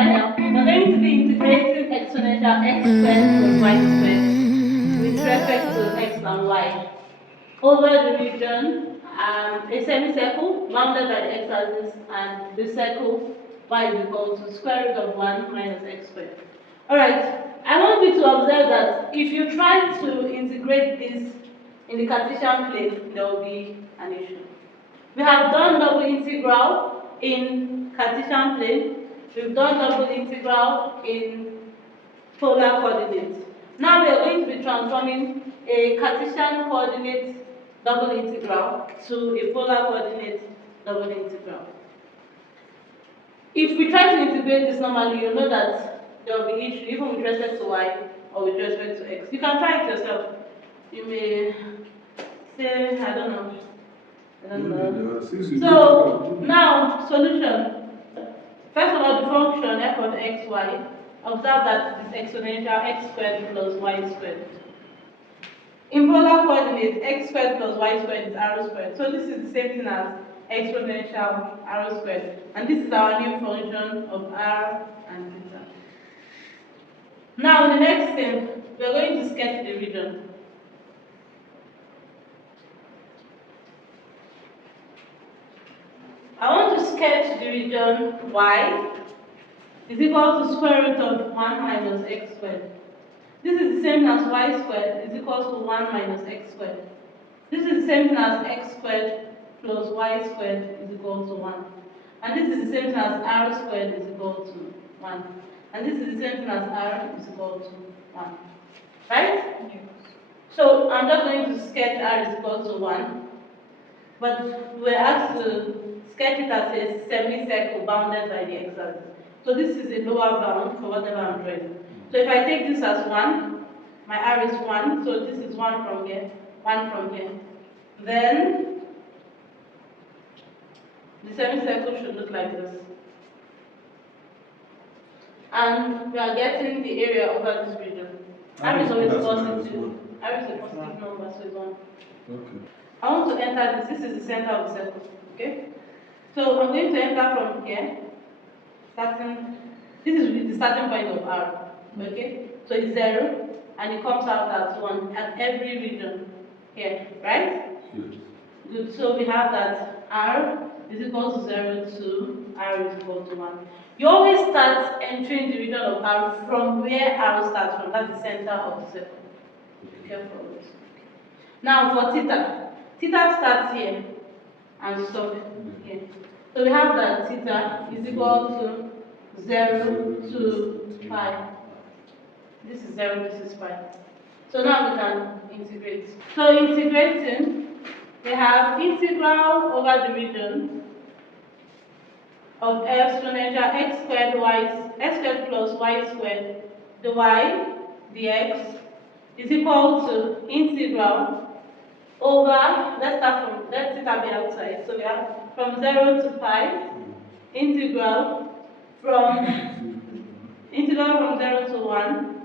channel, we're going to be integrating exponential x squared plus y squared with respect to x and y over the region a semicircle bounded by the x-axis and the circle y is equal to square root of 1 minus x squared. Alright, I want you to observe that if you try to integrate this in the Cartesian plane, there will be an issue. We have done double integral in Cartesian plane. We've done double integral in polar coordinates. Now we are going to be transforming a Cartesian coordinate double integral to a polar coordinate double integral. If we try to integrate this normally, you know that there will be issue even with respect to y or with respect to x. You can try it yourself. You may say, I don't know. So now solution. First of all, the function f of xy. Observe that it is exponential x squared plus y squared. In polar coordinates, x squared plus y squared is r squared. So this is the same thing as exponential r squared. And this is our new function of r and theta. Now the next thing, we are going to sketch the region. I want to sketch the region y is equal to square root of 1 minus x squared. This is the same as y squared is equal to 1 minus x squared. This is the same thing as x squared plus y squared is equal to 1. And this is the same thing as r squared is equal to 1. And this is the same thing as r is equal to 1. Right? Yes. So I'm just going to sketch r is equal to 1. But we're asked to sketch it as a semicircle bounded by the x-axis. So this is a lower bound for whatever I'm drawing. So if I take this as 1, my r is 1, so this is 1 from here, 1 from here. Then the semicircle should look like this. And we are getting the area over this region. R is always positive. R is a positive number, so it's 1. Okay. I want to enter this. This is the center of the circle. Okay? So I'm going to enter from here. This is the starting point of R. Okay? So it's 0 and it comes out at 1 at every region here, right? Yes. Good. So we have that R is equal to 0 to R is equal to 1. You always start entering the region of R from where R starts from. That's the center of the circle. Be careful of this. Now for theta. Theta starts here and stops here. So we have that theta is equal to 0 to pi. This is 0, this is pi. So now we can integrate. So integrating, we have integral over the region of exponential x squared plus y squared, the y, the x, is equal to integral over, let theta be outside. So we have from 0 to pi, integral from 0 to 1.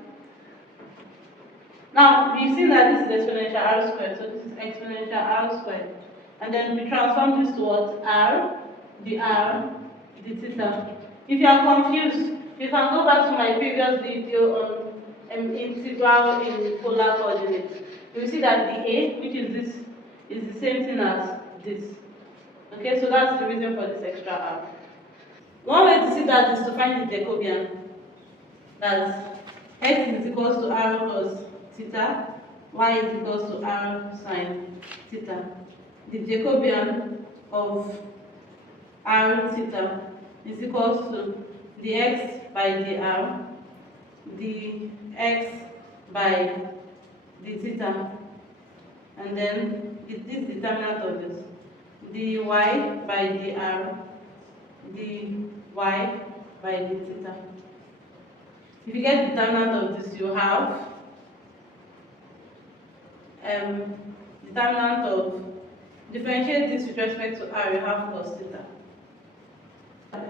Now, we've seen that this is exponential r squared, so this is exponential r squared. And then we transform this to what? R, the theta. If you are confused, you can go back to my previous video on integral in polar coordinates. You will see that the a, which is this, is the same thing as this. Okay, so that's the reason for this extra r. One way to see that is to find the Jacobian. That's x is equals to r cos theta, y is equals to r sine theta. The Jacobian of r theta is equals to the x by the r, the x by the theta, and then this determinant of this, the y by the r, the y by the theta. If you get the determinant of this, you have determinant of, differentiate this with respect to r, you have cos theta.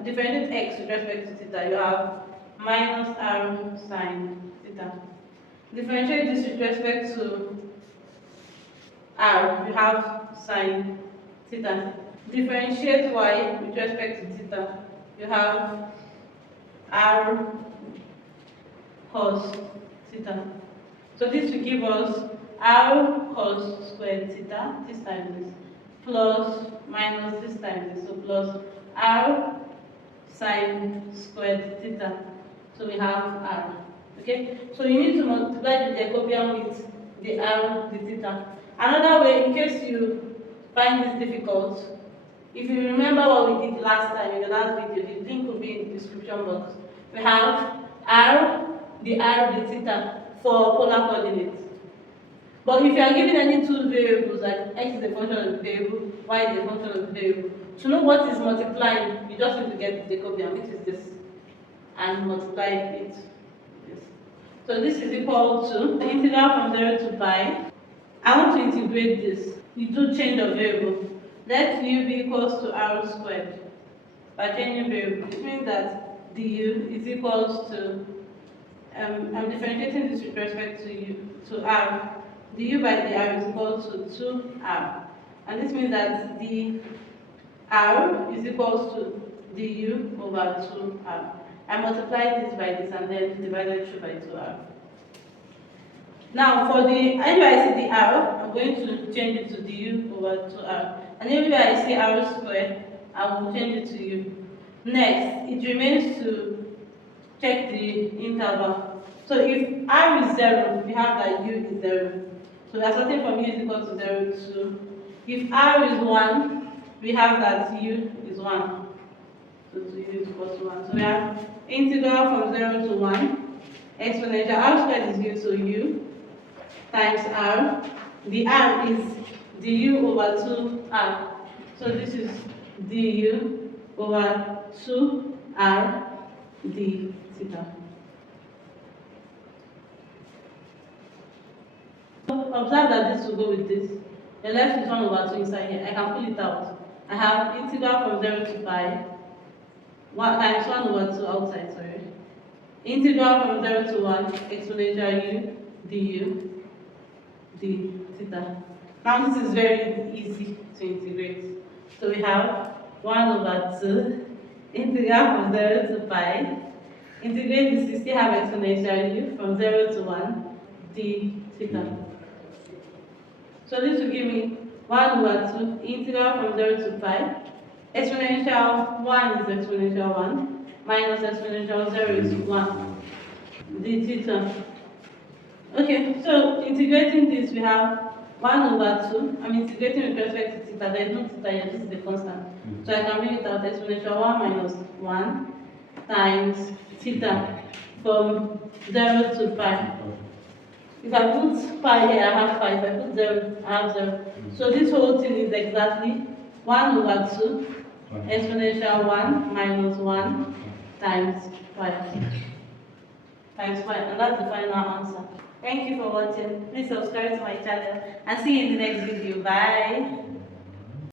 Differentiate x with respect to theta, you have minus r sine theta. Differentiate this with respect to r, you have sine theta. Differentiate y with respect to theta, you have r cos theta. So this will give us r cos squared theta, this times this, plus minus this times this, so plus r sine squared theta. So we have r. Okay? So you need to multiply the Jacobian with the r, the theta. Another way, in case you find this difficult, if you remember what we did last time in the last video, the link will be in the description box. We have r, the theta for polar coordinates. But if you are given any two variables, like x is a function of the variable, y is a function of the variable, to know what is multiplying, you just need to get the Jacobian, which is this, and multiply it. Yes. So this is equal to the integral from 0 to pi. I want to integrate this. You do change of variable. Let u be equals to r squared. By changing variable, it means that du is equals to, I'm differentiating this with respect to r. Du by dr is equal to 2r. And this means that the r is equals to du over 2r. I multiply this by this and then divided through by 2r. Now for the, anywhere I see the r, I'm going to change it to du over 2r. And anywhere I see r squared, I will change it to u. Next, it remains to check the interval. So if r is 0, we have that u is 0. So we are starting from u is equal to 0 to. If r is 1, we have that u is 1. So u is equal to 1. So we have integral from 0 to 1. Exponential r squared is u, so u times r. The r is du over 2r. So this is du over 2r d theta. Observe that this will go with this. The left is 1 over 2 inside here. I can pull it out. I have integral from 0 to pi 1 times 1 over 2 outside, sorry. Integral from 0 to 1 exponential u du d theta. Now this is very easy to integrate. So we have 1 over 2 integral from 0 to pi. Integrate this, you still have exponential u from 0 to 1 d theta. So this will give me 1 over 2 integral from 0 to pi. Exponential 1 is exponential 1 minus exponential 0 is 1 d theta. Okay, so integrating this, we have 1 over 2. I'm integrating with respect to theta. There is no theta here, this is the constant. So I can bring it out exponential 1 minus 1 times theta from 0 to pi. If I put pi here, I have pi. If I put 0, I have 0. So this whole thing is exactly 1 over 2 exponential 1 minus 1 times pi. And that's the final answer. Thank you for watching. Please subscribe to my channel and see you in the next video. Bye.